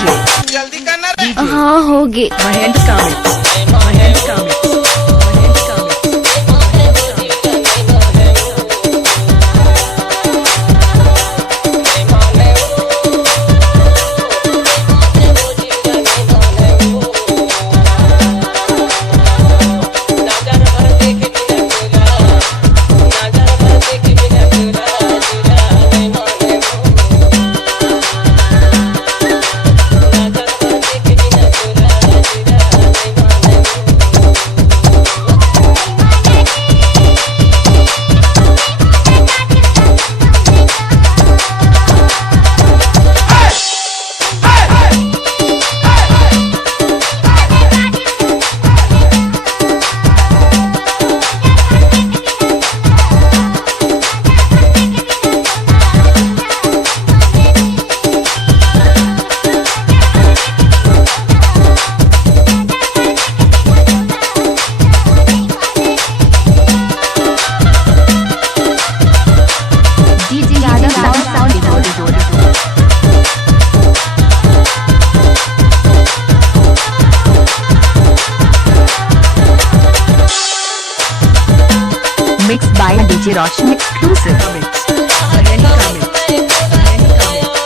जल्दी करना रे। हाँ होगे Mahendra कामित, Mahendra कामित, Mahendra कामित। Mixed by DJ Roshan exclusive. Mahendra कामित, Mahendra कामित।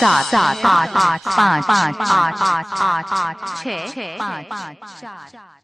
सात आठ आठ 5 5 8 8 8 8 6 5 5 4